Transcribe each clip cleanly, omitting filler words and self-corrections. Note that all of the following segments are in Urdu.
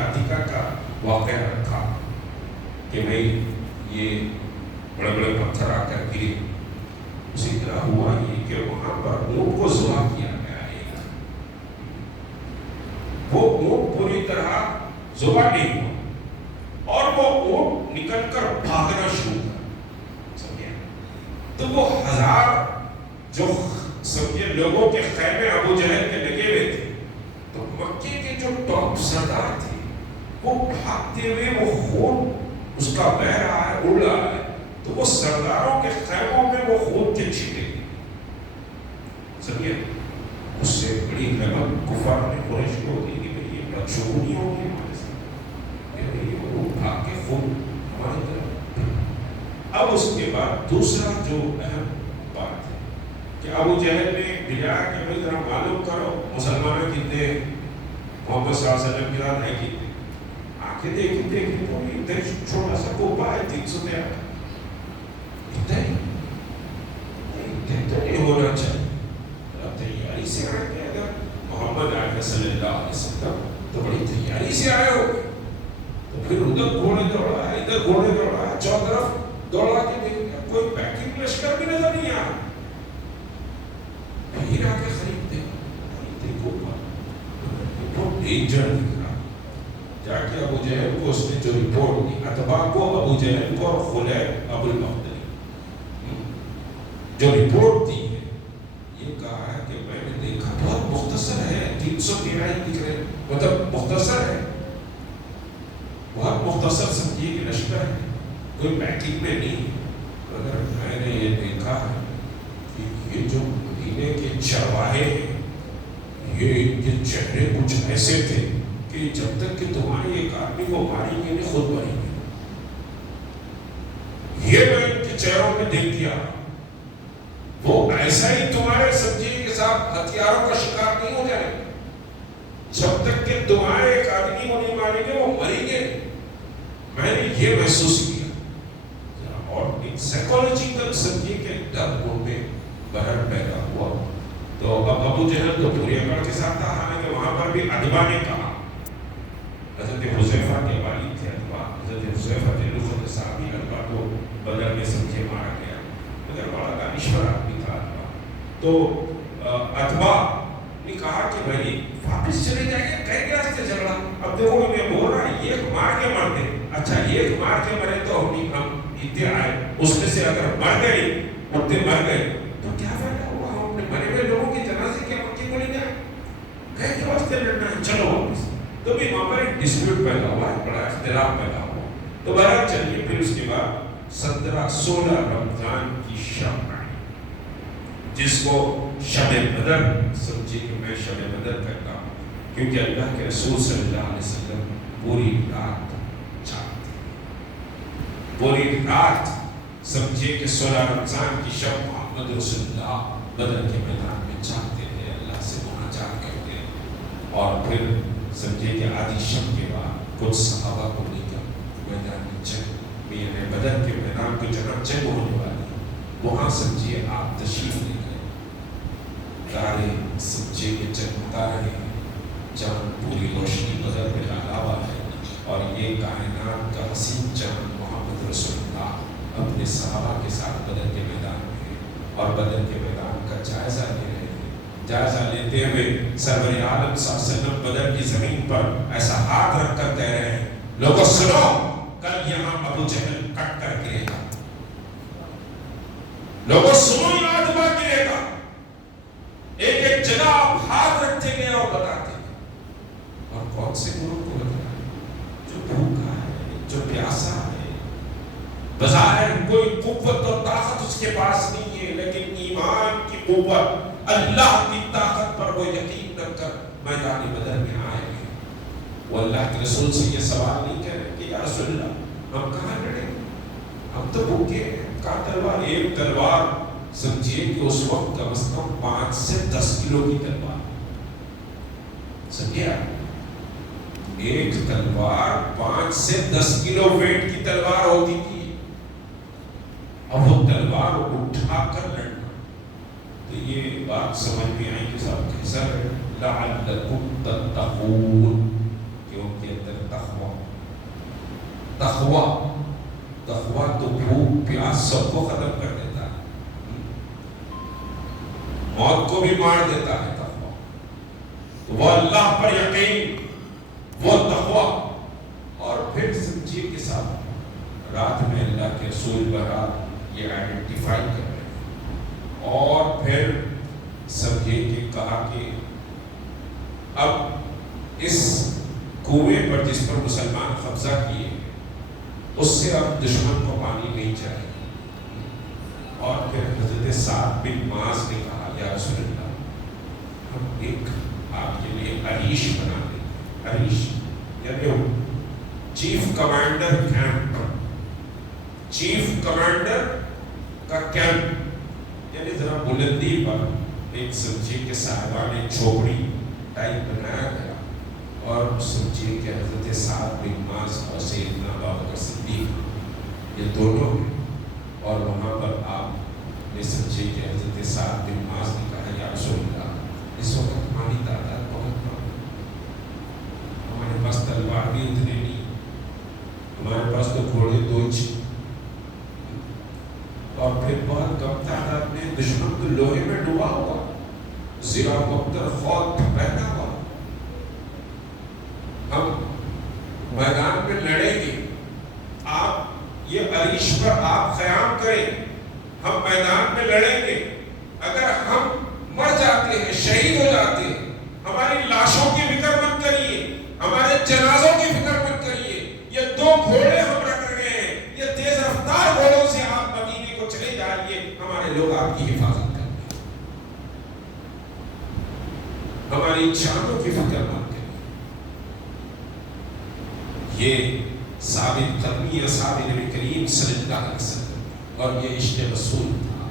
عتیقہ کا واقعہ رکھا کہ بھئی یہ بڑے بڑے پتھر آ کر گرے. اسی طرح ہوا یہ کہ وہاں پر اونٹ کو ذبح کیا گیا ہے. وہ اونٹ پوری طرح ذبح نہیں ہوا اور وہ اونٹ نکل کر بھاگنا شروع کر. سمجھے؟ تو وہ ہزار جو سمجھے لوگوں کے خیمے ابو جہل کے لگے ہوئے تھے، تو مکے کے جو ٹاپ سردار تھے وہ بھاگتے ہوئے وہ خون اس کا بہ رہا ہے، اڑ رہا ہے، تو وہ سرداروں کے خیموں میں وہ خون کے چھینٹے گئے. سمجھے؟ اس سے بڑی حیبت کفار نے قریش کو دی کہ یہ بڑا چغونی ہوگی ہمارے ساتھ، کہ وہ بھاگ کے خون ہماری طرف. اب اس کے بعد دوسرا جو اہم بات ہے کہ ابو جہل نے بھیجا کہ بھائی ذرا معلوم کرو مسلمان کتنے ہیں، محمد صلی اللہ علیہ وسلم کے ساتھ ہے کتنے. آنکھیں دیکھی تو اتنے چھوٹا سا کوپا ہے 300 تے اتنے تو نہیں ہونا چاہیے. اب تیاری سے آئے کہ اگر محمد آئے صلی اللہ علیہ وسلم تو بڑی تیاری سے آئے ہو، تو پھر ادھر گھوڑے دوڑا ہے، ادھر گھوڑے دوڑا ہے، چار طرف دوڑا کے دیکھ کوئی پیکنگ لشکر بھی نظر نہیں آ رہا. پھر آ کے خریدتے کوپا بہت ڈینجر دکھ رہا. جا کے ابو جہل کو اس نے جو رپورٹ دی، اتباع کو، ابو جہل کو اور خلیب ابو المختلف جو رپورٹ دی ہے، یہ کہا ہے کہ میں نے دیکھا بہت مختصر ہے، 300 پیرائی دکھ رہے، مطلب مختصر ہے، بہت مختصر سمجھیے کہ لشکر ہے، کوئی پیکنگ میں نہیں. مگر میں نے یہ دیکھا ہے کہ یہ جو مدینے کے چرواہے ہیں، یہ ان کے چہرے کچھ ایسے تھے کہ جب تک کہ تمہارے ایک آدمی کو ماریں گے نہیں خود مریں گے. یہ میں ان کے چہروں میں دیکھ دیا. وہ ایسا ہی تمہارے سبزی کے ساتھ ہتھیاروں کا شکار نہیں ہو جائے جب تک کہ تمہارے ایک آدمی کو نہیں ماریں گے وہ مریں گے. میں نے یہ محسوس کیا اور ایک سائیکولوجیکل سمجھیے کہ ڈر ان میں بہر پیدا ہوا. تو اب ابو جہل تو پوری اکڑ کے ساتھ تھا، حالانکہ وہاں پر بھی اتباع نے کہا، حضرت حذیفہ کے والد تھے اتباع، حضرت حذیفہ تھے لفظ صحابی، اتباع کو بدر میں سمجھے مارا گیا، مگر بڑا دانشور آدمی تھا اتباع. تو اتباع نے کہا کہ بھائی واپس چلے جائیں گے، کہیں گے راستے جھگڑا. اب دیکھو میں بول رہا ہے یہ مار کے مرتے، اچھا یہ مار کے مرے تو ہم اتنے آئے، اس میں سے اگر مر گئے اتنے مر گئے تو کیا فائدہ ہوا؟ ہم نے مرے ہوئے لوگوں کی جنازے کیا مکے کو لے جائیں؟ کہیں کے واسطے لڑنا ہے، چلو واپس. تو بھی وہاں پر ایک ڈسپیوٹ پیدا ہوا، بڑا اختلاف پیدا ہوا. تو بہرحال چلیے پھر اس کے بعد 16 رمضان کی شب آئی، جس کو شب بدر سمجھے کہ میں شب بدر کہتا ہوں، کیونکہ اللہ کے رسول صلی اللہ علیہ وسلم پوری رات جاگتے، پوری رات سمجھے کہ 16 رمضان کی شب محمد رسول اللہ بدر کے میدان میں جاگتے تھے، اللہ سے مناجات کرتے، اور پھر سمجھے کہ آدھی شب کے بعد کچھ صحابہ کو لے کر میدان جنگ میں بدر کے میدان کو جہاں جنگ ہونے والی وہاں سمجھے آپ تشریف لے گئے. تارے سمجھے کہ جگمگا رہے ہیں، چاند پوری روشنی بدر میں ڈالا ہوا ہے، اور یہ کائنات کا حسین چاند محمد رسول اللہ اپنے صحابہ کے ساتھ بدر کے میدان میں اور بدر کے میدان کا جائزہ لے رہے ہیں. جائزہ لیتے ہوئے سرور عالم صلی اللہ علیہ وسلم بدر کی زمین پر ایسا ہاتھ رکھ کر کہہ رہے ہیں، لوگوں سنو، کل یہاں ابو جہل کٹ کر گرے گا. لوگوں سنو، یہاں اتباع گرے گا. ایک ایک جگہ آپ ہاتھ رکھتے گئے اور بتاتے گئے. اور کون سے گروہ کو بتایا؟ جو بھوکا ہے، جو پیاسا ہے، بظاہر کوئی قوت اور طاقت اس کے پاس نہیں ہے، لیکن ایمان کی قوت، اللہ کی طاقت پر وہ یقین رکھ کر میدان بدر میں آئے ہیں. وہ اللہ کے رسول سے یہ سوال نہیں کہہ رہے کہ یا رسول اللہ ہم کہاں لڑیں، ہم تو بھوکے ہیں. کہا تلوار، ایک تلوار سمجھیے کہ اس وقت کم از کم 5 سے 10 کلو کی تلوار، سمجھے آپ، ایک تلوار 5 سے 10 کلو ویٹ کی تلوار ہوتی تھی. اب وہ تلوار اٹھا کر لڑنا، تو یہ بات سمجھ میں آئی کہ صاحب کیسا ہے، لعلکم تتقون، کیونکہ اندر تقویٰ تو بھوک پیاس سب کو ختم کر دیتا ہے، موت کو بھی مار دیتا ہے تقویٰ. وہ اللہ پر یقین، وہ تقویٰ. اور پھر سمجھیے کہ صاحب رات میں اللہ کے رسول برات یہ آئیڈینٹیفائی کر رہے ہیں. اور پھر سمجھیے کہ کہا کہ اب اس کنویں پر جس پر مسلمان قبضہ کیے اس سے اب دشمن کو پانی نہیں چاہیے. اور پھر حضرت سعد بن معاذ نے کہا یا رسول اللہ ہم ایک آپ کے لیے عریش بنا دیں. عریش یعنی chief commander camp, chief commander کا کیمپ، یعنی ذرا بلندی پر ایک سمجھیے کہ صاحبان چھوپڑی ٹائپ بنایا گیا. اور سمجھیے کہ حضرت سعد بن معاذ اور سیدنا ابوبکر صدیق یہ دونوں ہیں. اور وہاں پر آپ نے سمجھے کہ حضرت سعد بن معاذ نے کہا یا رسول اللہ اس وقت ہماری تعداد بہت کم ہے، ہمارے پاس تلوار بھی اتنے نہیں، ہمارے پاس تو گھوڑے دو اور پھر بہت کم تعداد میں دشمن تو لوہے میں ڈوبا ہوا، زرا مقتر خوف پہنا ہوا. ہم میدان میں لڑیں گے، آپ یہ عریش پر آپ قیام کریں، ہم میدان میں لڑیں گے. اگر ہم مر جاتے ہیں، شہید ہو جاتے ہیں، ہماری لاشوں کی فکر مت کریے، ہمارے جنازوں کی فکر مت کریے. یہ دو گھوڑے ہم رکھ رہے ہیں، یہ تیز رفتار گھوڑوں سے آپ مدینے کو چلے جائیے، ہمارے لوگ آپ کی حفاظت کریں گے. ہماری جانوں کی فکر مت کریں. یہ ثابت قدمی اصحاب نبی کریم صلی اللہ علیہ وسلم اور یہ عشق رسول تھا.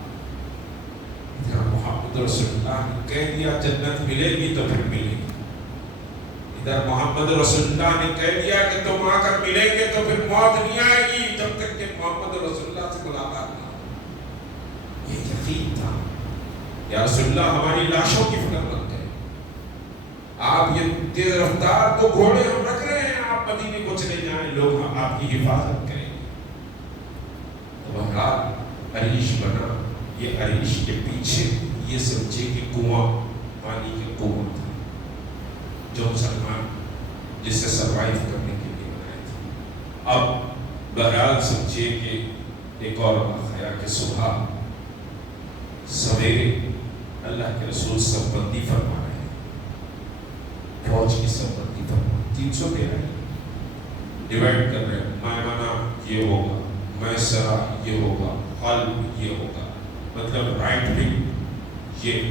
ادھر محمد رسول اللہ نے کہہ دیا جنت ملے گی تو پھر ملے گی، ادھر محمد رسول اللہ نے کہہ دیا کہ تم آ کر ملیں گے تو پھر موت نہیں آئے گی جب تک کہ محمد رسول اللہ سے ملاقات نہ ہو. یہ یقین تھا. یا رسول اللہ ہماری لاشوں کی فکر مت کریں، آپ یہ تیز رفتار تو گھوڑے ہم رکھ رہے ہیں، آپ مدینے کو چلے جائیں، لوگ آپ کی حفاظت کریں. تو بہرحال عریش بنا. یہ عریش کے پیچھے یہ سمجھے کہ کنواں، پانی کے کنواں تھا جو مسلمان جس سے سروائیو کرنے کے لیے بنائے تھے. اب بہرحال سمجھے کہ ایک اور واقعہ کہ صبح سویرے اللہ کے رسول سب بندی فرما رہے ہیں، فوج کی سب بندی فرما 313 ڈیوائڈ کر رہے ہیں. میمنہ یہ ہوگا، میسرہ یہ ہوگا، قلب یہ ہوگا، مطلب رائٹ ونگ یہ،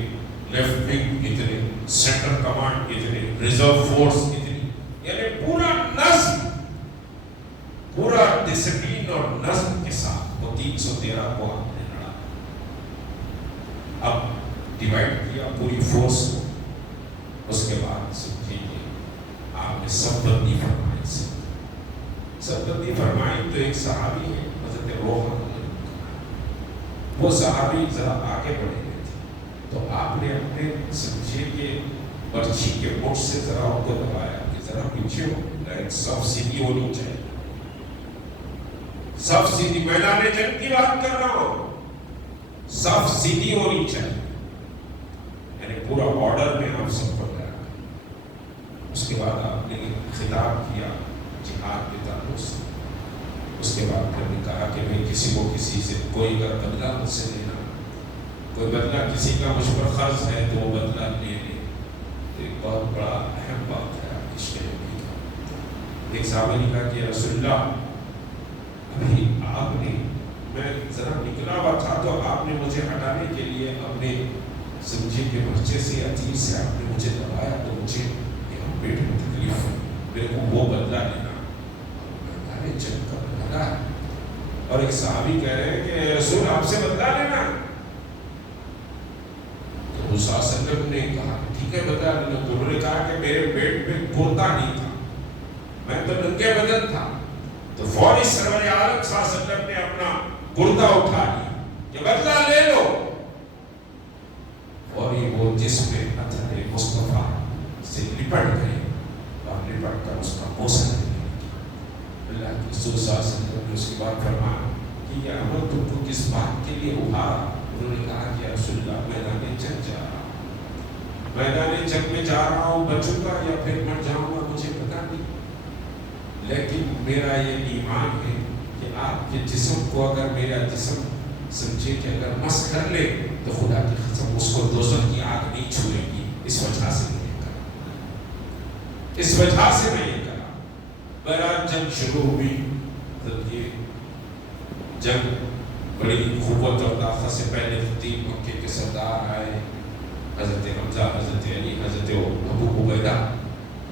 لیفٹ ونگ اتنے، سینٹر کمانڈ اتنے، ریزرو فورس اتنی، یعنی پورا نظم، پورا ڈسپلین اور نظم کے ساتھ وہ 313 کو آپ نے لڑا. اب ڈیوائڈ کیا پوری فورس کو. اس کے بعد سمجھیے آپ نے سب بندی فرمائی. سب بندی فرمائی تو ایک صحابی ہے حضرت روحہ، وہ صحابی ذرا آگے بڑھے گئے تھے تو آپ نے اپنے سمجھے کہ برچھی کے مٹھ سے ذرا ان کو دبایا کہ ذرا پیچھے ہو، لائن صف سیدھی ہونی چاہیے، صف سیدھی. میدان جنگ کی بات کر رہا ہوں، صف سیدھی ہونی چاہیے، یعنی پورا آرڈر میں آپ سب کو لگا. اس کے بعد آپ نے خطاب کیا جہاد کے تعلق سے. اس کے بعد پھر نے کہا کہ میں کسی کو کسی سے کوئی اگر بدلہ مجھ سے لینا، کوئی بدلہ کسی کا مجھ پر قرض ہے تو وہ بدلہ لے لے. ایک بہت بڑا اہم بات ہے عشق نبی کا. ایک صحابی نے کہا کہ رسول اللہ ابھی آپ نے، میں ذرا نکلا ہوا تھا تو آپ نے مجھے ہٹانے کے لیے اپنے سمجھے کہ مرچے سے یا تیر سے آپ نے مجھے دبایا تو مجھے یہاں پیٹ میں تکلیف ہے، میرے کو وہ بدلہ لینا. جنگ کا بدلہ ہے. اور ایک صحابی کہہ رہے ہیں کہ رسول آپ سے بدلہ لینا. تو رسول صلی اللہ علیہ وسلم نے کہا ٹھیک ہے بدلہ لینا. تو انہوں نے کہا کہ میرے پیٹ میں کرتا نہیں تھا، میں تو ننگے بدن تھا. تو فوری سرور عالم صلی اللہ علیہ وسلم نے اپنا کرتا اٹھا لیا کہ بدلہ لے لو. فوری وہ جسم اثر مصطفیٰ سے لپٹ گئے اور لپٹ کر اس کا بوسہ. اللہ اللہ کے رسول صلی اللہ علیہ وسلم نے اس کے بعد فرمایا کہ یہ عمل تم کو کس بات کے لیے ابھارا؟ انہوں نے کہا کہ رسول اللہ میدان جنگ جا رہا ہوں، میدان جنگ میں جا رہا ہوں، بچوں گا یا پھر مر جاؤں گا مجھے پتا نہیں، لیکن میرا یہ ایمان ہے کہ آپ کے جسم کو اگر میرا جسم سمجھے کہ اگر مس کر لے تو خدا کی قسم اس کو دوزخ کی آگ نہیں چھوئے گی، اس وجہ سے میں یہ کرا، اس وجہ سے میں یہ کرا۔ بہرحال جنگ شروع ہوئی، جب یہ جنگ بڑی قوت اور طاقت سے پہلے 3 مکے کے سردار آئے، حضرت حمزہ، حضرت علی، حضرت ابو عبیدہ،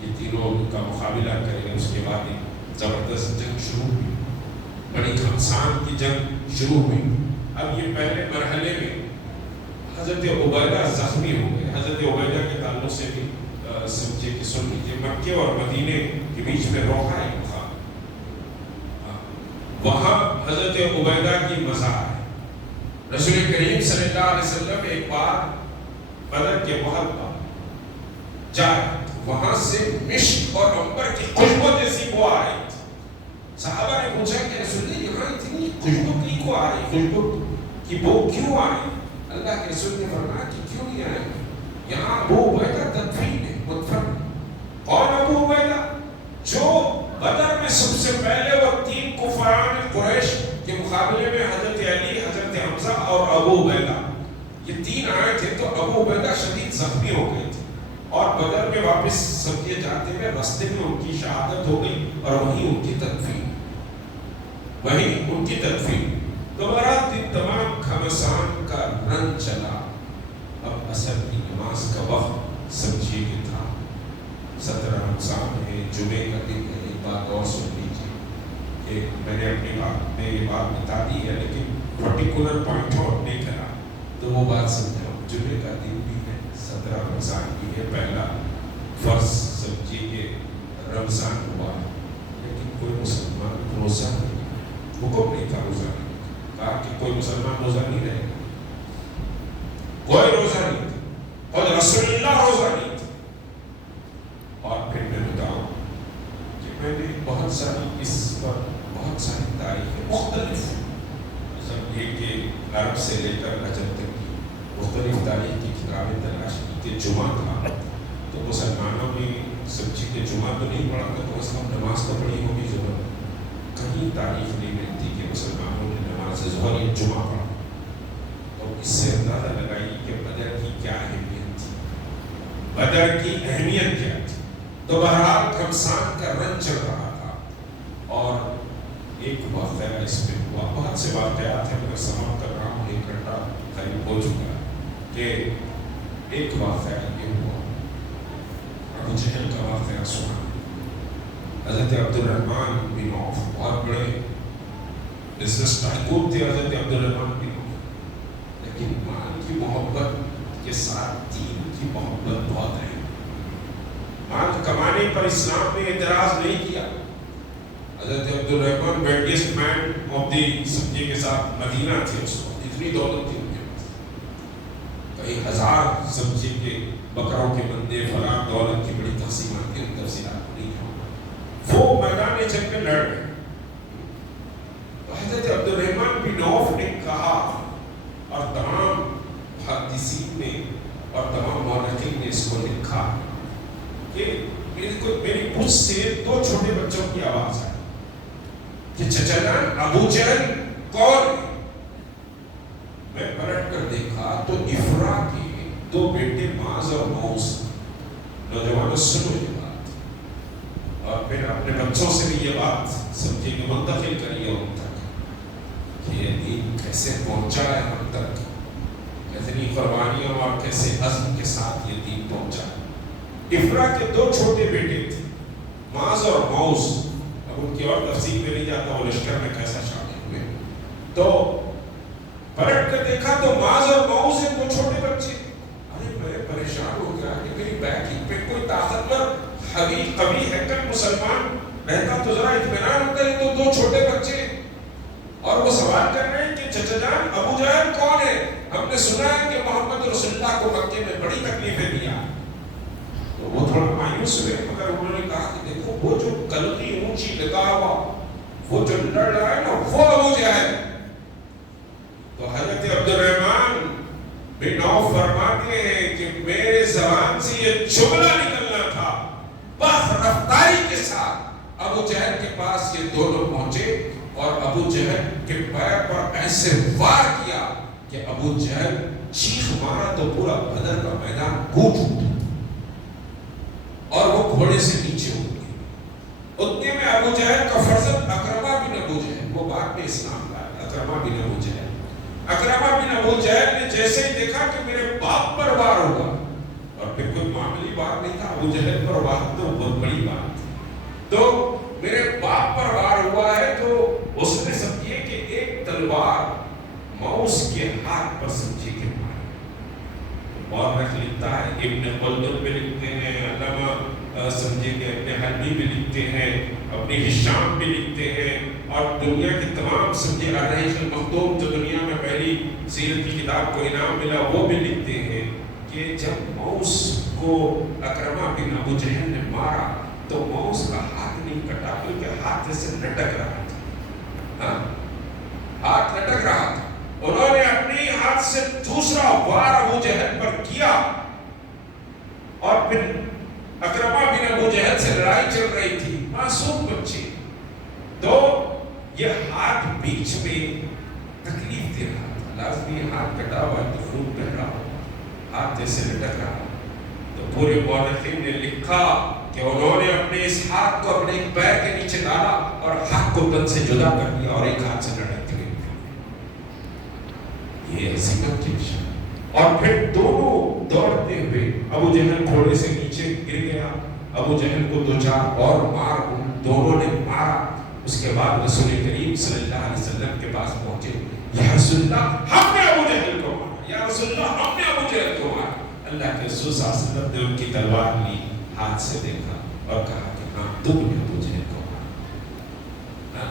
یہ تینوں کا مقابلہ کریں، اس کے بعد ایک زبردست جنگ شروع ہوئی، بڑی گھمسان کی جنگ شروع ہوئی۔ اب یہ پہلے مرحلے میں حضرت عبیدہ زخمی ہو گئے۔ حضرت عبیدہ کے تعلق سے بھی سمجھے کہ سن لیجیے، مکے اور مدینے کے بیچ میں روحا ہے وہاں حضرت عبیدہ کی مزار ہے۔ رسول کریم صلی اللہ علیہ وسلم ایک بار بدر کے بہت بعد جائے، وہاں سے مشک اور عنبر کی خوشبو جیسی بو آ رہی تھی۔ صحابہ نے پوچھا کہ رسول اللہ یہاں اتنی خوشبو کی کو آ رہی، خوشبو کی بو کیوں آ رہی؟ اللہ کے رسول نے فرمایا کہ کیوں نہیں آئے، یہاں ابو عبیدہ تدفین ہے، مدفن۔ کون ابو عبیدہ؟ جو بدر میں سب سے پہلے وہ 3 کفار قریش کے مقابلے میں حضرت علی، حضرت حمزہ اور ابو عبیدہ، یہ 3 آئے تھے، تو ابو عبیدہ شدید زخمی ہو گئے تھے اور بدر میں واپس سمجھے جاتے ہوئے راستے میں ان کی شہادت ہو گئی اور وہیں ان کی تدفین، وہیں ان کی تدفین۔ دوبارہ دن تمام گھمسان کا رنگ چلا، اب عصر کی نماز کا وقت سمجھیے کہ تھا، 17 رمضان ہے، جمعے کا دن ہے۔ ایک بات اور سن لیجیے کہ میں نے اپنی بات میں یہ بات بتا دی ہے، لیکن پرٹیکولر پوائنٹ اور نہیں کرا، تو وہ بات سمجھاؤ۔ جمعے کا دن بھی ہے، 17 رمضان بھی ہے، پہلا فرض سمجھیے کہ رمضان ہوا، لیکن کوئی مسلمان روزہ نہیں، حکم نہیں تھا روزہ نہیں، کہا کہ کوئی مسلمان روزہ نہیں رہے، کوئی روزہ نہیں تھا، اور رسول اللہ روزہ نہیں تھا۔ اور پھر میں بتاؤں کہ میں نے بہت ساری اس پر بہت ساری تاریخیں مختلف، یہ کہ عرب سے لے کر عجم تک کی مختلف تاریخ کی کتابیں تلاش کی کہ جمعہ تھا تو مسلمانوں نے سمجھی کہ جمعہ تو نہیں پڑھا تھا، تو اس کا نماز تو پڑھی ہوگی ضرورت، کہیں تاریخ نہیں ملتی کہ مسلمانوں نے نماز ظہر یا جمعہ پڑھا۔ تو اس سے اندازہ لگائیے کہ بدر کی کیا اہمیت تھی، بدر کی اہمیت کیا تھی۔ تو بہرحال گھمسان کا رنگ چل رہا تھا، اور ایک واقعہ اس میں ہوا، بہت سے واقعات ہیں، میں سماعت کر رہا ہوں، 1 گھنٹہ قریب ہو چکا ہے، کہ ایک واقعہ یہ ہوا، ابو جہل کا واقعہ سنا۔ حضرت عبد الرحمن بن عوف بہت بڑے بزنس ٹائکون تھے حضرت عبد الرحمن بن عوف، لیکن مال کی محبت کے ساتھ دین کی محبت بہت ہے۔ مال کمانے پر اسلام نے اعتراض نہیں کیا۔ حضرت عبد الرحمن ویلتھسٹ مین آف دی سمجھے کے ساتھ مدینہ تھے، اس وقت اتنی دولت تھی ان کے پاس، کئی ہزار سمجھے کے بکروں کے بندے، فلاں دولت کی بڑی تقسیمات کی تفصیلات نہیں ہیں، وہ میدان جنگ میں لڑ گئے۔ حضرت عبد الرحمن بن عوف نے کہا، اور تمام محدثین نے اور تمام مورخین نے اس کو لکھا کہ میری پوچھ سے 2 چھوٹے بچوں کی آواز آئی کہ چچا جان ابو جہل کون ہے؟ میں پلٹ کر دیکھا تو افرا کے 2 بیٹے معاذ اور موس، نوجوانوں سنو یہ بات، اور پھر اپنے بچوں سے بھی یہ بات سمجھے کہ منتقل کریے ان تک کہ یہ دین کیسے پہنچا ہے ہم تک، کتنی قربانیوں اور کیسے عزم کے ساتھ یہ دین پہنچا ہے۔ افرا کے 2 چھوٹے بیٹے تھے، معاذ اور موس، اب ان کی اور تفصیل میں نہیں جاتا وہ لشکر میں کیسا شامل ہوئے، تو پلٹ کر دیکھا تو معاذ اور موس ہیں 2 چھوٹے بچے۔ ارے میں پریشان ہو گیا کہ میری بیٹی پہ کوئی طاقتور قوی ہیکل مسلمان رہتا تو ذرا اطمینان ہوتا ہے، تو 2 چھوٹے بچے، اور وہ سوال کر رہے ہیں کہ چچا جان ابو جہل کون ہے؟ ہم نے سنا ہے کہ محمد رسول اللہ کو مکے میں بڑی تکلیفیں دیا۔ تو وہ تھوڑا مایوس ہوئے، مگر انہوں نے کہا کہ دیکھو وہ جو کلگی اونچی لگا ہوا وہ جو لڑ رہا ہے نا وہ ابو جہل. تو حضرت عبد الرحمن بن عوف فرماتے ہیں کہ میرے زبان سے یہ جملہ نکلنا تھا. بس رفتاری کے ساتھ ابو جہل کے پاس یہ دونوں پہنچے اور ابو جہل کے پیر پر ایسے وار کیا کہ ابو جہل چیخ مارا تو پورا بدر کا میدان گونج اٹھا اور وہ گھوڑے سے نیچے ہو گئے. اتنے میں ابو جہل کا فرزند اکرمہ بن ابو جہل، وہ بعد میں اسلام لایا، اکرمہ بن ابو جہل. اکرمہ بن ابو جہل نے جیسے ہی دیکھا کہ میرے باپ پر وار ہوگا، اور پھر کوئی معمولی بات نہیں تھا، ابو جہل پر وار تو بہت بڑی بات تھی، تو میرے باپ پر وار ہوا ہے تو اس نے سمجھے کہ ایک تلوار موس کے ہاتھ پر سمجھے کہ اور لکھتا ہے، ابن خلدون بھی لکھتے ہیں، علامہ سمجھے کہ ابن حلبی بھی لکھتے ہیں، اپنی ہشام بھی لکھتے ہیں، اور دنیا کی تمام سمجھے الرحیق المختوم جو دنیا میں پہلی سیرت کی کتاب کو انعام ملا وہ بھی لکھتے ہیں کہ جب موس کو اکرمہ بن ابو جہل نے مارا تو موس کا ہاتھ نہیں کٹا کیونکہ ہاتھ سے لٹک رہا تھا. ہاتھ لٹک رہا تھا. انہوں نے اپنی ہاتھ سے دوسرا وار ابو جہل پر کیا اور پھر اکرمہ بن ابو جہل سے لڑائی چل رہی تھی، معصوم بچے، تو یہ ہاتھ بیچ میں تکلیف دے رہا تھا. لازمی ہاتھ کٹا ہوا تو خون بہ رہا ہو، ہاتھ جیسے لٹک رہا. تو پورے مورخین نے لکھا کہ انہوں نے اپنے اس ہاتھ کو اپنے ایک پیر کے نیچے ڈالا اور ہاتھ کو تن سے جدا کر دیا اور ایک ہاتھ سے لڑائی تھی. یہ عظمت کی نشان. اور پھر دونوں دوڑتے ہوئے ابو جہل گھوڑے سے نیچے گر گیا. ابو جہل کو دو چار اور مار دونوں نے مارا. اس کے بعد رسول کریم صلی اللہ علیہ وسلم کے پاس پہنچے. یا رسول اللہ ہم نے ابو جہل کو مارا، یا رسول اللہ ہم نے ابو جہل کو مارا. اللہ کے رسول صلی اللہ علیہ وسلم نے ان کی تلوار لی، ہاتھ سے دیکھا اور کہا کہ ہاں تم نے ابو جہل کو مارا.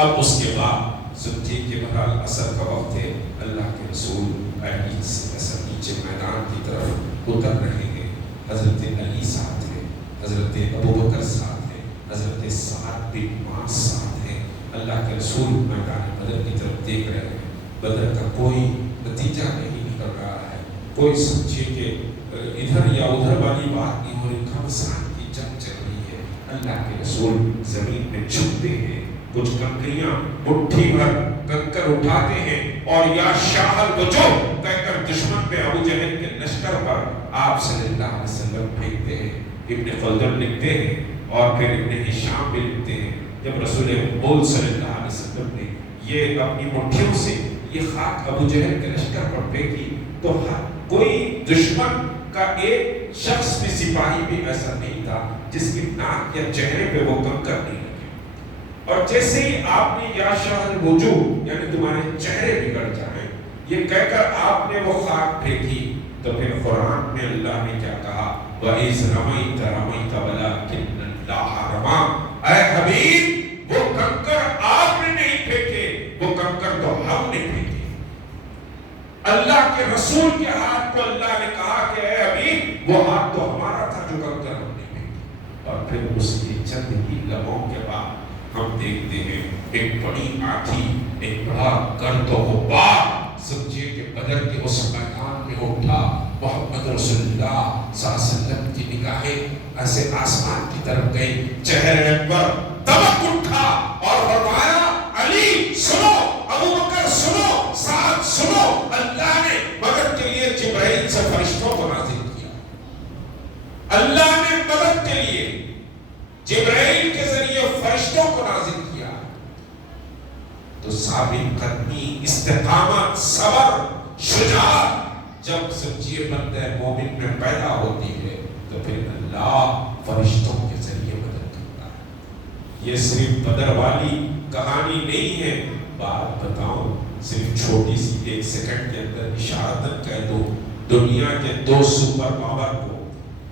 اب اس کے بعد سمجھے کہ بہرحال عصر کا وقت ہے، اللہ کے رسول علی سے عصر نیچے میدان کی طرف اتر رہے ہیں. حضرت علی ساتھ ہے، حضرت ابوبکر ساتھ ہے، حضرت سعد بن معاذ ساتھ ہے. اللہ کے رسول میدان بدر کی طرف دیکھ رہے ہیں. بدر کا کوئی نتیجہ نہیں نکل رہا ہے، کوئی سمجھے کہ ادھر یا ادھر والی بات نہیں ہو رہی، گھمسان کی جنگ چل رہی ہے. اللہ کے رسول زمین میں جھکتے ہیں، کچھ کنکریاں مٹھی بھر کنکر اٹھاتے ہیں اور یا شاہ الوجوہ کہہ کر دشمن پہ ابو جہل کے لشکر پر آپ صلی اللہ علیہ وسلم پھینکتے ہیں. ابن خلدون لکھتے ہیں اور پھر ابن ہشام بھی لکھتے ہیں جب رسول مقبول صلی اللہ علیہ وسلم نے یہ اپنی مٹھیوں سے یہ خاک ابو جہل کے لشکر پر پھینکی تو کوئی دشمن کا ایک شخص بھی سپاہی بھی ایسا نہیں تھا جس کی ناک یا چہرے پہ وہ کنکر نہیں لگے. اور جیسے ہی آپ نے یا شاہ الوجوہ یعنی تمہارے چہرے بگڑ جائیں یہ کہہ کر آپ نے وہ خاک پھینکی تو پھر قرآن میں اللہ نے کیا کہا، وَإِذْ رَمَيْتَ رَمَيْتَ وَلَكِنَّ اللَّهَ رَمَىٰ. اے حبیب وہ کنکر آپ نے نہیں پھینکے، وہ کنکر تو ہم نے پھینکے. اللہ کے رسول کے ہاتھ کو اللہ نے کہا کہ اے حبیب وہ ہاتھ تو ہمارا تھا جو کنکر ہم نے پھینکے. اور پھر اس کے چند ہی لمحوں کے بعد ہم دیکھتے ہیں ایک بڑی آندھی، ایک بڑا گرد و غبار سمجھے کہ بدر کے اس میدان میں اٹھا. محمد رسول اللہ صلی اللہ علیہ وسلم کی نگاہیں ایسے آسمان کی طرف گئی، چہرے پر دمک اٹھا اور فرمایا علی سنو، ابوبکر سنو، سعد سنو، اللہ نے مدد کے لیے جبرائیل سے فرشتوں کو نازل کیا. اللہ نے مدد کے لیے جبرائیل کے ذریعے فرشتوں کو نازل کیا. تو ثابت قدمی، استقامت، صبر، شجاعت جب سچے بندے مومن میں پیدا ہوتی ہے تو پھر اللہ فرشتوں کے ذریعے مدد کرتا ہے. یہ صرف بدر والی کہانی نہیں ہے. بات بتاؤں صرف چھوٹی سی ایک سیکنڈ کے اندر اشارتاً کہہ دو، دنیا کے دو سپر پاور کو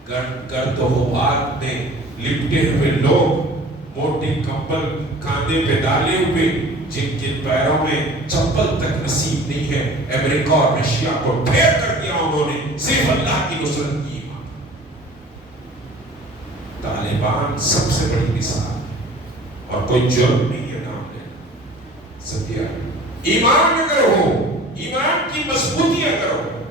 گرد و غبار میں لپٹے ہوئے لوگ، موٹے کمبل کاندھے پہ ڈالے ہوئے، جن کے پیروں میں چپل تک نصیب نہیں ہے، امریکہ اور رشیا کو ڈھیر کر دیا انہوں نے صرف اللہ کی نصرت کی. طالبان سب سے بڑی مثال اور کوئی جرم نہیں ہے نام سمجھے؟ ایمان اگر ہو، ایمان کی مضبوطی اگر ہو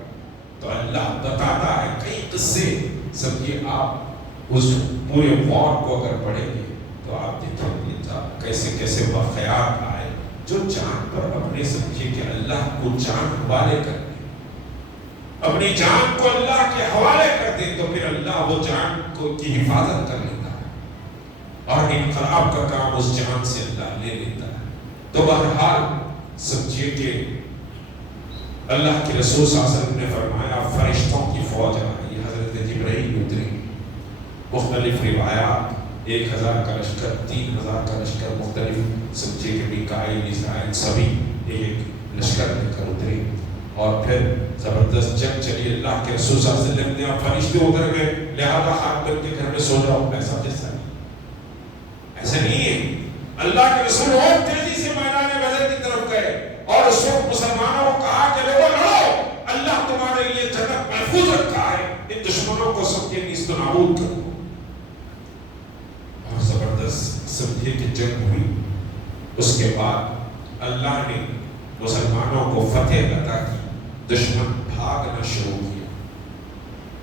تو اللہ بتاتا ہے کئی قصے، سمجھے؟ آپ اس پورے وار کو اگر پڑھیں گے تو آپ دیکھیں گے کیسے کیسے واقعات آئے جو جان پر اپنے، سمجھے کہ اللہ کو جان حوالے کر دے، اپنی جان کو اللہ کے حوالے کر دے تو پھر اللہ وہ جان کو کی حفاظت کر لیتا ہے اور انقلاب کا کام اس جان سے اللہ لے لیتا ہے۔ تو بہرحال سمجھے کہ اللہ کے رسول صلی اللہ علیہ وسلم نے فرمایا فرشتوں کی فوج آئی، حضرت جبرائیل اترے، مختلف روایات 1000 کا لشکر، 3000 کا لشکر، مختلف سمجھے کہ میکائیل، اسرائیل سبھی ایک لشکر لے کر اترے اور پھر زبردست جنگ چلی۔ اللہ کے رسول صلی اللہ علیہ وسلم نے فرشتے اتر گئے لہذا خان بن کے گھر میں سو جاؤ، ایسا جیسا نہیں، ایسا نہیں ہے۔ اللہ کے رسول اور تیزی سے میدان بدر کی طرف گئے اور اس وقت مسلمانوں کو کہا کہ لوگوں لڑو، اللہ تمہارے لیے جنت محفوظ رکھا ہے، ان دشمنوں کو سب کے نیست و نابود کرو۔ اور زبردست سمجھے کہ جنگ ہوئی، اس کے بعد اللہ نے مسلمانوں کو فتح عطا کی، دشمن بھاگنا شروع کیا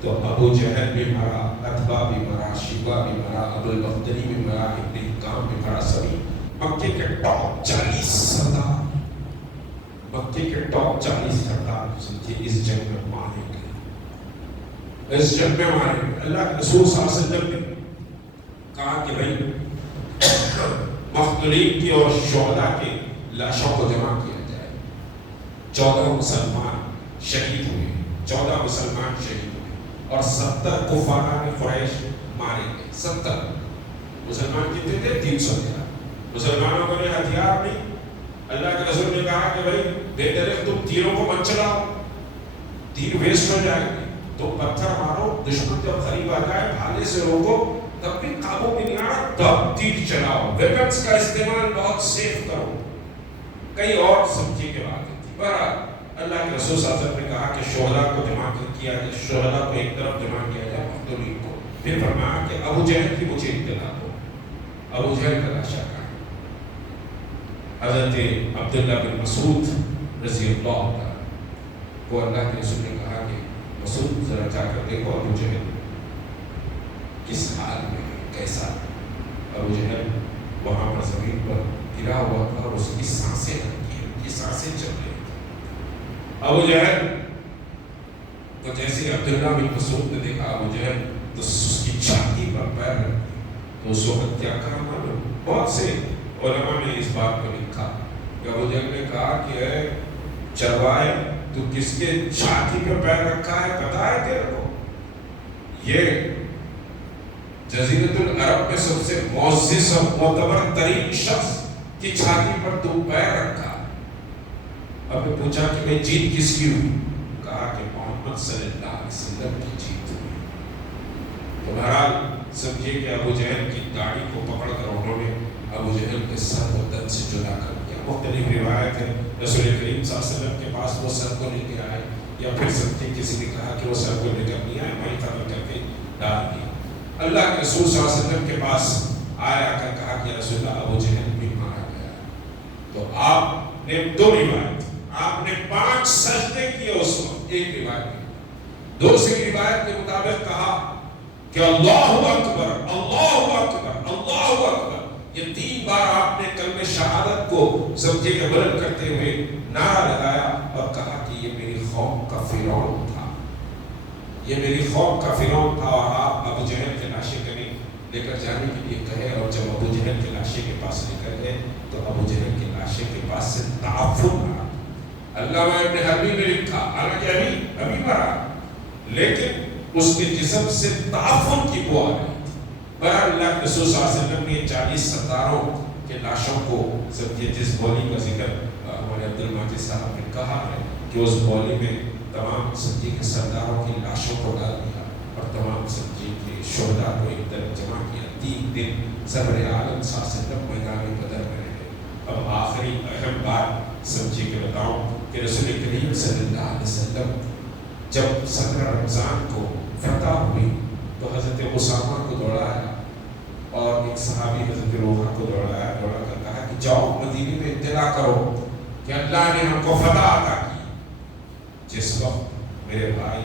تو ابو جہل بھی مرا، عتبہ بھی مرا، شیبہ بھی مرا، ابو البختری بھی مرا، ابن حکام بھی مرا، سبھی مکے کے ٹاپ 40 سردار، مکے کے ٹاپ 40 سردار سمجھے اس جنگ میں مارے گئے، اس جنگ میں مارے گئے۔ اللہ کے رسول صلی اللہ علیہ وسلم نے کہا کہ بھائی مقتولین کی اور شہداء کی لاشوں کو جمع کیا جائے۔ 14 مسلمان شہید ہوئے، 14 مسلمان شہید ہوئے اور 70 کفاران قریش مارے گئے۔ 70 مسلمان کتنے تھے؟ 311 مسلمانوں کو ہتھیار نہیں۔ اللہ کے رسول نے کہا کہ بھائی بے درخت تم تیروں کو مت چلاؤ، تیر ویسٹ ہو جائے گی، تو پتھر مارو، دشمن جب قریب آ جائے بھالے سے روکو، تب بھی قابو میں نہیں آنا تب تیر چلاؤ، ویپنز کا استعمال بہت سیف کرو۔ کئی اور سمجھے کے باتیں تھی۔ بہرحال اللہ کے رسول صلی اللہ علیہ وسلم نے کہا کہ شہداء کو جمع کیا جائے، شہداء کو ایک طرف جمع کیا جائے، مقتولین کو۔ پھر فرمایا کہ ابو جہل کی مجھے اطلاع دو، ابو جہل کا لاشا کہاں؟ حضرت عبداللہ بن مسعود رضی اللہ عنہ کو اللہ کے رسول نے کہا کہ مسعود ذرا جا کر دیکھو ابو جہل کس حال میں کیسا۔ ابو جہل وہاں پر زمین پر گرا ہوا تھا اور اس کی سانسیں ہلکی ہیں، کی سانسیں چل رہی تھیں۔ ابو جہل تو جیسے عبداللہ بن مسعود نے دیکھا ابو جہل تو اس کی چھاتی پر پیر رکھ دیا، تو اس وقت کیا کہا معلوم؟ بہت سے علماء نے اس بات کو لکھا کہ ابو جہل نے کہا کہ اے چروائے تو کس کے چھاتی پر پیر رکھا ہے پتہ ہے تیرے کو؟ یہ جزیرۃ العرب میں سب سے معزز اور معتبر ترین شخص کی چھاتی پر تو پیر رکھا۔ اب نے پوچھا کہ میں جیت کس کی ہوئی؟ کہا کہ محمد صلی اللہ علیہ وسلم کی جیت ہوئی۔ تو بہرحال سمجھے کہ ابو جہل کی داڑھی کو پکڑ کر انہوں نے ابو جہل کے سر کو تن سے جدا کر دیا۔ مختلف روایت ہے رسول کریم صلی اللہ علیہ وسلم کے پاس وہ سر کو لے کے آئے، یا پھر سمجھے کسی نے کہا کہ وہ سر کو لے کر نہیں آئے، وہیں قتل کر کے ڈال دیا۔ اللہ کے رسول صلی اللہ علیہ وسلم کے پاس آیا کر کہا کہ رسول اللہ ابو جہل بھی مارا گیا۔ تو آپ نے 2 روایت، آپ نے 5 سجدے کیے اس وقت، ایک روایت میں۔ دوسری روایت کے مطابق کہا کہ اللہ اکبر، اللہ اکبر، اللہ اکبر، یہ 3 بار آپ نے کلمہ شہادت کو سمجھے کہ بلند کرتے ہوئے نعرہ لگایا اور کہا کہ یہ میری قوم کا فرعون تھا، یہ میری قوم کا فرعون تھا۔ اور آپ ابو جہل کے لاشیں کہیں لے کر جانے کے لیے کہے، اور جب ابو جہل کے لاشیں کے پاس لے کر گئے تو ابو جہل کے لاشیں کے پاس سے تعفن آ۔ علامہ ابن حربی نے لکھا حالانکہ ابھی مرا لیکن اس کے جسم سے تعفن کی بو آ رہی تھی۔ بہرحال اللہ کے رسول صلی اللہ علیہ وسلم نے 40 سرداروں کے لاشوں کو سمجھے، جس بولی کا ذکر ہمارے عبد الماجد صاحب نے کہا ہے کہ اس بولی میں تمام سمجھے کے سرداروں کی لاشوں کو ڈال دیا اور تمام سمجھے کے شہداء کو ایک طرف جمع کیا۔ 3 دن سرور عالم صلی اللہ علیہ وسلم میدان بدر میں رہے۔ اب آخری اہم بات سمجھے کہ بتاؤں کہ رسول کریم صلی اللہ علیہ وسلم جب 17 رمضان کو فتح ہوئی تو حضرت اسامہ کو دوڑایا اور ایک صحابی حضرت روحہ کو دوڑا کر کہا کہ جاؤ مدینے میں اطلاع کرو کہ اللہ نے ہم کو فتح عطا کی. جس وقت میرے بھائی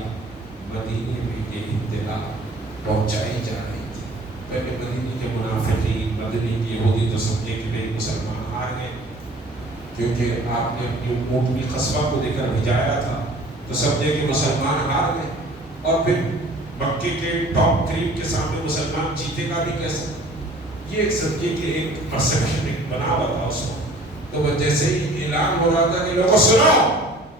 مدینے میں یہ اطلاع پہنچائی جا رہی تھی، پہلے مدینے کے منافقین، مدینے کے یہودی تو سمجھے کہ میرے مسلمان ہار گئے، کیونکہ آپ نے اپنی اونٹنی قصبہ کو دے کر بھجایا تھا تو سمجھے کہ مسلمان ہار گئے. اور پھر مکے کے ٹاپ 3 کے سامنے مسلمان جیتے گا بھی کیسے؟ یہ ایک سمجھے کہ ایک پرسپشن ایک بنا ہوا تھا اس وقت. تو وہ جیسے ہی اعلان ہو رہا تھا کہ لوگوں سنو،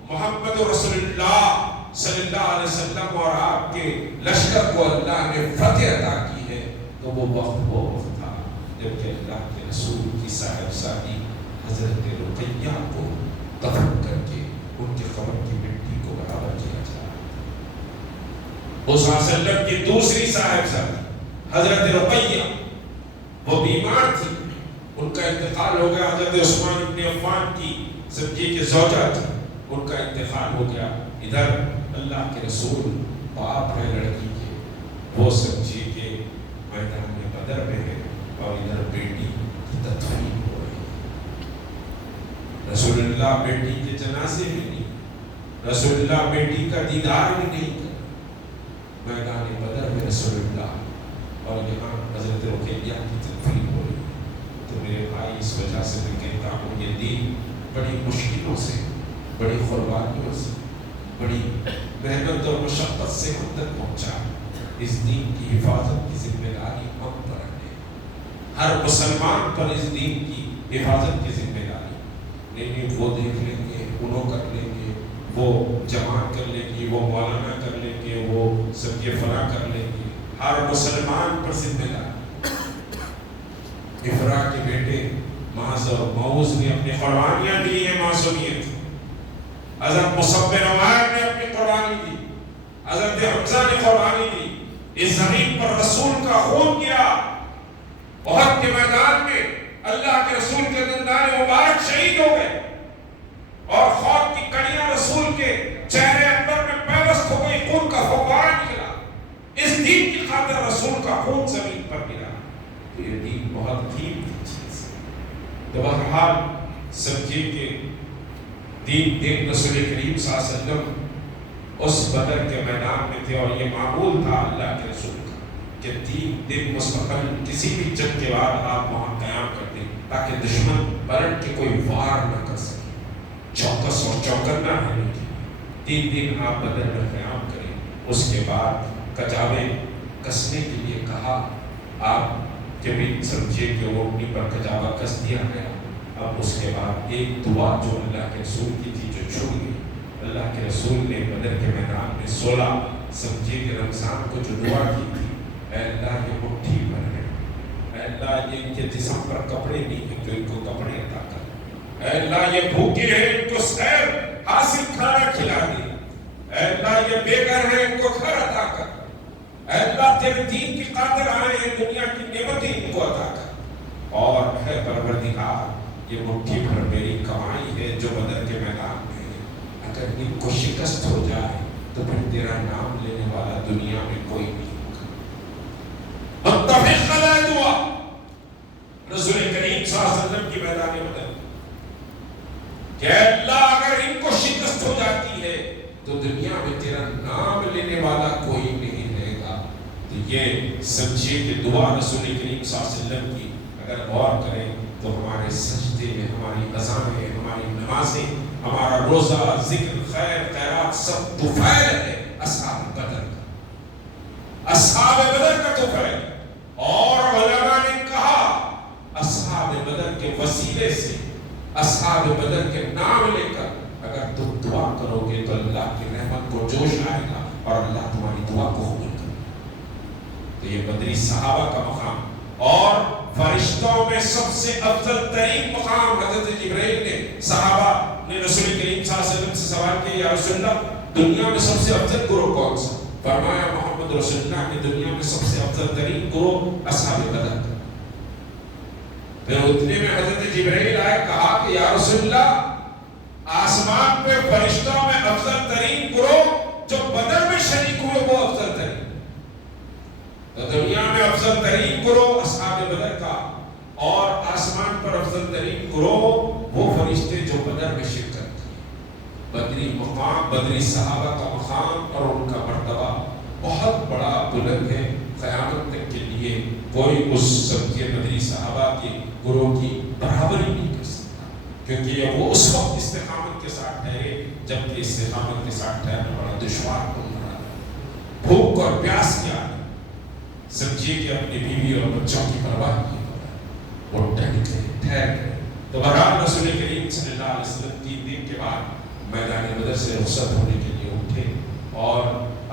محمد رسول اللہ صلی اللہ علیہ وسلم اور آپ کے لشکر کو اللہ نے فتح عطا کی ہے، تو وہ وقت تھا جب کہ اللہ کے رسول کی صاحبزادی حضرت رقیہ کو دفن کر کے ان کے قبر کی مٹی کو برابر کیا جا رہا تھا. اس وسلم کی دوسری صاحبزادی حضرت رقیہ وہ بیمار تھی، ان کا انتقال ہو گیا. حضرت عثمان ابن عفان کی سمجھیے کہ زوجہ تھی، ان کا انتقال ہو گیا. ادھر اللہ کے رسول باپ ہے لڑکی کے، وہ سمجھیے کہ میدان میں بدر میں ہے، اور ادھر بیٹی کی تدفین ہو رہی ہے. رسول اللہ بیٹی کے جنازے میں نہیں، رسول اللہ بیٹی کا دیدار بھی نہیں کر. میدان بدر میں رسول اللہ اور یہاں حضرت رقیہ کی تدفین ہو رہی ہے. تو میرے بھائی اس وجہ سے میں کہتا ہوں یہ دین بڑی مشکلوں سے، بڑی قربانیوں سے، بڑی محنت اور مشقت سے ہم تک پہنچا. اس دین کی حفاظت کی ذمہ داری ہم پر ہے، ہر مسلمان پر اس دین کی حفاظت کی ذمہ داری. نہیں وہ دیکھ لیں گے، انہوں کر لیں گے، وہ جماعت کر لیں گی، وہ مولانا کر لیں گے، وہ سب یہ فلاں کر لیں گے. ہر مسلمان پر ذمہ داری. افرا کے بیٹے معاذ اور معوذ نے اپنی قربانیاں دی ہیں معصومیت. حضرت مصعب بن عمیر نے اپنی قربانی دی، حضرت حمزہ نے قربانی دی. اس زمین پر رسول کا خون گیا. احد کے میدان میں اللہ کے رسول کے دندان مبارک شہید ہو گئے، اور خوف کی کڑیاں رسول کے چہرے انور میں پیوست ہو گئی، خون کا فوارہ نکلا. اس دین کی خاطر رسول کا خون زمین پر گرا. یہ دین بہت قیمتی چیز ہے. تو بہرحال سمجھیے کہ دین رسول کریم صلی اللہ علیہ وسلم اس بدر کے میدان میں تھے، اور یہ معمول تھا اللہ کے رسول کا کہ 3 دن مستقل کسی بھی جنگ کے بعد آپ وہاں قیام کرتے تاکہ دشمن پلٹ کے کوئی وار نہ کر سکے. چوکس اور چوکنا رہنے کے 3 دن آپ بدر میں قیام کریں. اس کے بعد کجاوے کسنے کے لیے کہا آپ کہ بھی سمجھے کہ وہ اپنی پر کجاوا کس دیا گیا. اب اس کے بعد ایک دعا جو اللہ کے رسول کی تھی جو چھوڑ گئی. اللہ کے رسول نے بدر کے میدان میں 16 سمجھے کہ رمضان کو جو دعا کی تھی، اے اللہ یہ مٹھی بھر ہے، اے اللہ یہ ان کے جسم پر کپڑے نہیں ہیں تو ان کو کپڑے عطا کر، اے اللہ یہ بھوکے ہیں ان کو سیر حاصل کھانا کھلا دے، اے اللہ یہ بے گھر ہیں ان کو گھر عطا کر، اے اللہ تیرے دین کی خاطر آئے ہیں دنیا کی نعمتیں ان کو عطا کر. اور اے پروردگار یہ مٹھی بھر میری کمائی ہے جو بدر کے میدان میں ہے، اگر ان کو شکست ہو جائے تو پھر تیرا نام لینے والا دنیا میں کوئی نہیں ہوگا. متفق علیہ دعا رسول کریم صلی اللہ علیہ وسلم کی میدان بدر کہ اللہ اگر ان کو شکست ہو جاتی ہے تو دنیا میں تیرا نام لینے والا کوئی نہیں رہے گا. تو یہ سمجھیے کہ دعا رسول کریم صلی اللہ علیہ وسلم کی اگر غور کریں تو ہمارے سجدے میں، ہماری اذانیں، ہماری نمازیں، ہمارا روزہ، ذکر، خیر، خیرات سب طفیل ہے اصحاب بدر کا. اصحاب بدر کا طفیل. اور علماء نے کہا اصحاب بدر کے وسیلے سے، اصحاب بدر کے نام لے کر اگر تم دعا کرو گے تو اللہ کی رحمت کو جوش آئے گا اور اللہ تمہاری دعا کو قبول کرے گا. تو یہ بدری صحابہ کا مقام. اور فرشتوں میں سب سے افضل ترین مقام حضرت جبرائیل نے صحابہ نے رسول کریم صلی اللہ علیہ وسلم سے سوال کیا، یا رسول اللہ دنیا میں سب سے افضل گروہ کون سا؟ فرمایا محمد رسول اللہ نے دنیا میں سب سے افضل ترین گروہ اصحاب بدر کا. پھر اتنے میں حضرت جبرائیل آئے، کہا کہ یا رسول اللہ آسمان پہ فرشتوں میں افضل ترین گروہ جو بدر میں شریک ہوئے وہ افضل ترین. تو دنیا میں افضل ترین گروہ اصحاب بدر کا، اور آسمان پر افضل ترین گروہ وہ فرشتے جو بدر میں شرکت کی، بدری مقام، بدری صحابہ کا مقام اور ان کا مرتبہ بہت بڑا بلند ہے. قیامت تک کے لیے کوئی اس سب کے بدری صحابہ کے گروہ کی برابری نہیں کر سکتا، کیونکہ یہ وہ اس وقت استقامت کے ساتھ ٹھہرے جبکہ استقامت کے ساتھ ٹھہرنا بڑا دشوار ہو رہا ہے. بھوک اور پیاس کیا ہے، سمجھیے کہ اپنی بیوی اور بچوں کی پرواہ نہیں ہو رہا، وہ ڈٹ گئے، ٹھہر گئے. تو بہرحال رسول کریم صلی اللہ علیہ وسلم 3 دن کے بعد میدان بدر سے رخصت ہونے کے لیے اٹھے اور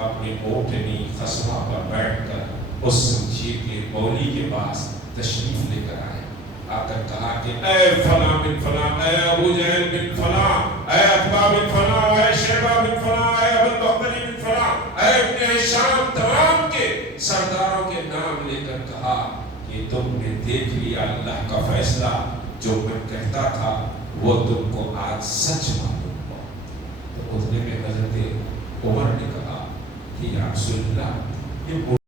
اپنی اونٹنی خصبہ پر بیٹھ کر اس سمجھیے کے مولی کے پاس تشریف لے کر آئے. آ کر کہا کہ اے فلاں بن فلاں، اے ابو جہل بن فلاں، اے عتبہ بن فلاں، اے شیبہ بن فلاں، اے ابو البختری بن فلاں، اے ابن ہشام، تمام کے سرداروں کے نام لے کر کہا کہ تم نے دیکھ لیا اللہ کا فیصلہ، جو میں کہتا تھا وہ تم کو آج سچ معلوم ہوا. تو اتنے میں حضرت عمر نے کہا کہ یا رسول اللہ، یہ